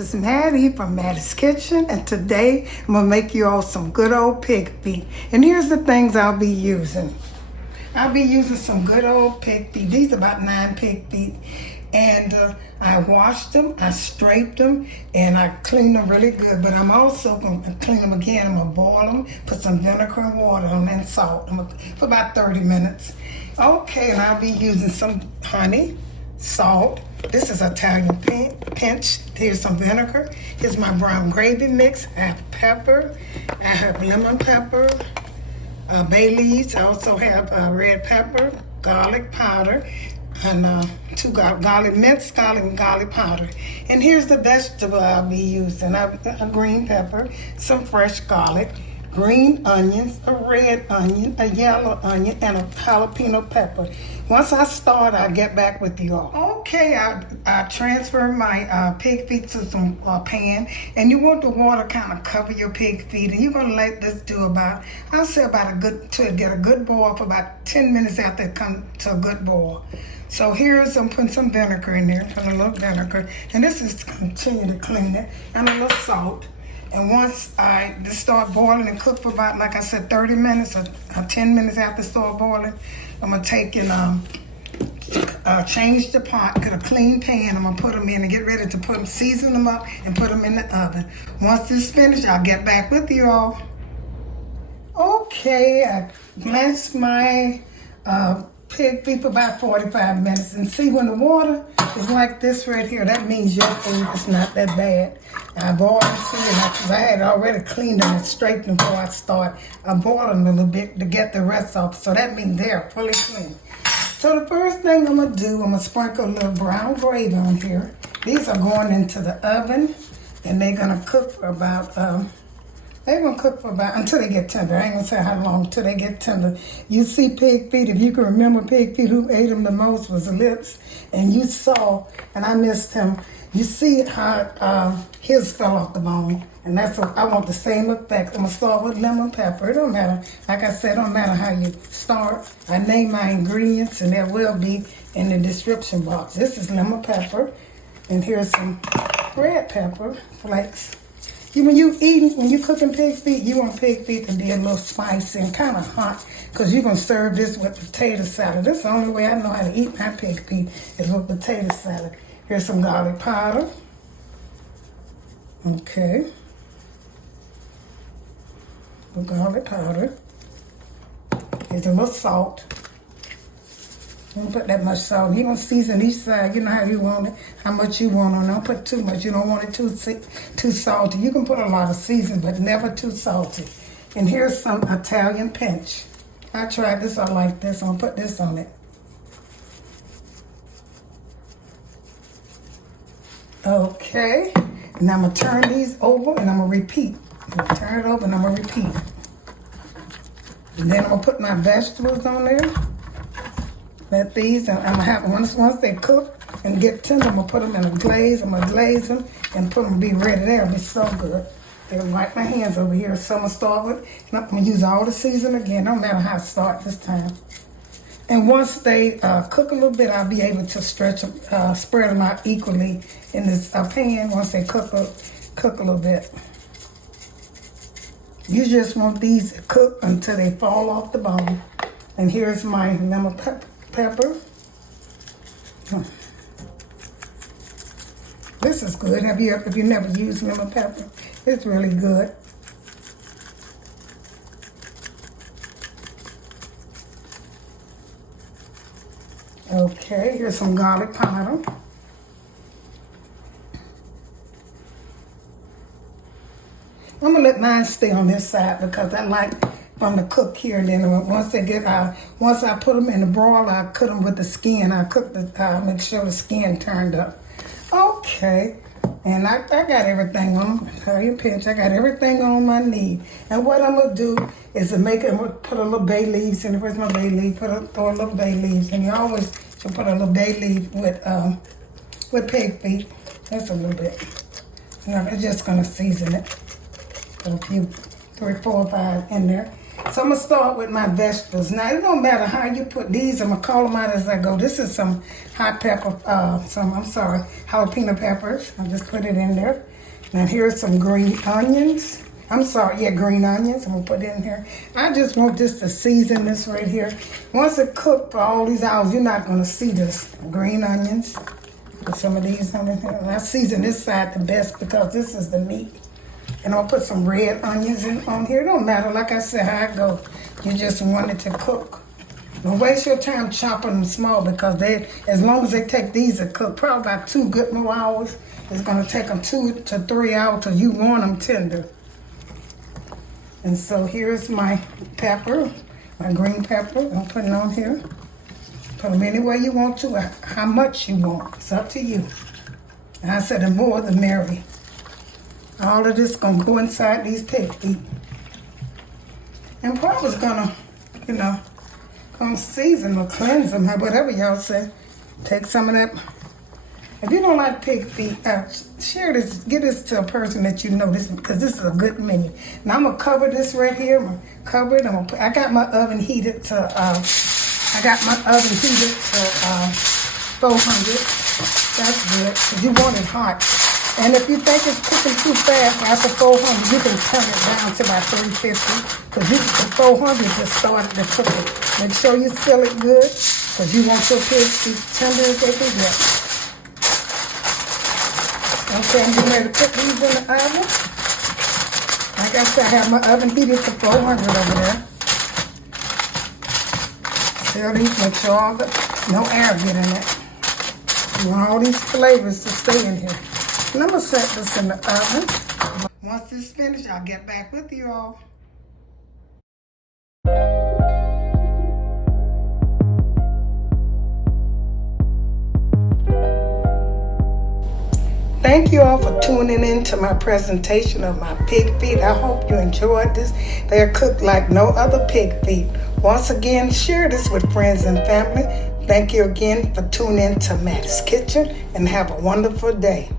This is Mattie from Mattie's Kitchen, and today I'm going to make you all some good old pig feet. And here's the things I'll be using. I'll be using some good old pig feet. These are about 9 pig feet. And I washed them, I scraped them, and I cleaned them really good. But I'm also going to clean them again. I'm going to boil them, put some vinegar and water on them, and salt for about 30 minutes. Okay, and I'll be using some honey, salt. This is Italian pinch. Here's some vinegar. Here's my brown gravy mix. I have pepper. I have lemon pepper, bay leaves. I also have red pepper, garlic powder, and 2 garlic minced garlic and garlic powder. And here's the vegetable I'll be using. A green pepper, some fresh garlic, green onions, a red onion, a yellow onion, and a jalapeno pepper. Once I start, I'll get back with you all. Okay, I transfer my pig feet to some pan, and you want the water kind of cover your pig feet, and you're gonna let this do about, I'll say about to get a good boil for about 10 minutes after it comes to a good boil. So here's, I'm putting some vinegar in there, a little vinegar, and this is to continue to clean it, and a little salt. And once this start boiling and cook for about, like I said, 30 minutes or 10 minutes after it start boiling, I'm gonna take and change the pot, get a clean pan, I'm gonna put them in and get ready to put them, season them up and put them in the oven. Once this is finished, I'll get back with you all. Okay, I blanched my pig feet for about 45 minutes, and see, when the water is like this right here, that means your food is not that bad. I boiled them because I had already cleaned them and scraped them before I start. I boiled them a little bit to get the rest off, so that means they're fully clean. So the first thing I'm gonna do, I'm gonna sprinkle a little brown gravy on here. These are going into the oven, and they're gonna cook for about until they get tender. I ain't gonna say how long, until they get tender. You see pig feet, if you can remember pig feet, who ate them the most was the lips. And you saw, and I missed him, you see how his fell off the bone. And that's what I want, the same effect. I'm gonna start with lemon pepper. It don't matter, like I said, it don't matter how you start. I name my ingredients, and there will be in the description box. This is lemon pepper, and here's some red pepper flakes. When you cooking pig feet, you want pig feet to be a little spicy and kind of hot, because you're going to serve this with potato salad. That's the only way I know how to eat my pig feet, is with potato salad. Here's some garlic powder. Okay. The garlic powder. Here's a little salt. Don't put that much salt. You're going to season each side. You know how you want it, how much you want on it. Don't put too much. You don't want it too salty. You can put a lot of seasoning, but never too salty. And here's some Italian pinch. I tried this. I like this. I'm going to put this on it. Okay. Now I'm going to turn these over, and I'm going to repeat. I'm going to turn it over, and I'm going to repeat. And then I'm going to put my vegetables on there. Let these, and I'm gonna have, once they cook and get tender, I'm gonna put them in a glaze. I'm gonna glaze them and put them, be ready. They'll be so good. They'll wipe my hands over here. So I'm gonna start with, and I'm gonna use all the seasoning again. Don't matter how I start this time. And once they cook a little bit, I'll be able to stretch them, spread them out equally in this pan. Once they cook a little bit. You just want these to cook until they fall off the bone. And here's my lemon pepper. This is good. If you never used lemon pepper, it's really good. Okay, here's some garlic powder. I'm gonna let mine stay on this side because I like them to cook here, and then once I put them in the broiler, I cook them with the skin. I cook make sure the skin turned up. Okay, and I got everything on. Italian pinch. I got everything on my need. And what I'm gonna do is I'm gonna put a little bay leaves in. Where's my bay leaf? Throw a little bay leaves, and you always should put a little bay leaf with pig feet. That's a little bit. You know, it's just gonna season it. Put a 3, 4, 5 in there. So I'm gonna start with my vegetables. Now it don't matter how you put these. I'm gonna call them out as I go. This is some jalapeno peppers. I'll just put it in there. Now here's some green onions. Green onions. I'm gonna put it in here. I just want this to season this right here. Once it cooked for all these hours, you're not gonna see this. Green onions. Put some of these on in here. And I season this side the best because this is the meat. And I'll put some red onions on here. It don't matter, like I said, how it goes. You just want it to cook. Don't waste your time chopping them small because as long as they take these to cook, probably about 2 good more hours. It's gonna take them 2 to 3 hours till you want them tender. And so here's my pepper, my green pepper. I'm putting it on here. Put them any way you want to, how much you want. It's up to you. And I said the more the merrier. All of this gonna go inside these pig feet. And probably gonna, gonna season or cleanse them, whatever y'all say. Take some of that. If you don't like pig feet, share this, give this to a person that you know, because this is a good menu. Now I'm gonna cover this right here. I'm gonna cover it. I got my oven heated to 400. That's good. You want it hot. And if you think it's cooking too fast after 400, you can turn it down to about 350. Because the 400 just started to cook it. Make sure you seal it good, because you want your pigs to be tender as they can get. Okay, I'm getting ready to put these in the oven. Like I said, I have my oven heated to 400 over there. Seal these, make sure no air get in it. You want all these flavors to stay in here. And I'm going to set this in the oven. Once it's finished, I'll get back with you all. Thank you all for tuning in to my presentation of my pig feet. I hope you enjoyed this. They are cooked like no other pig feet. Once again, share this with friends and family. Thank you again for tuning in to Mattie's Kitchen, and have a wonderful day.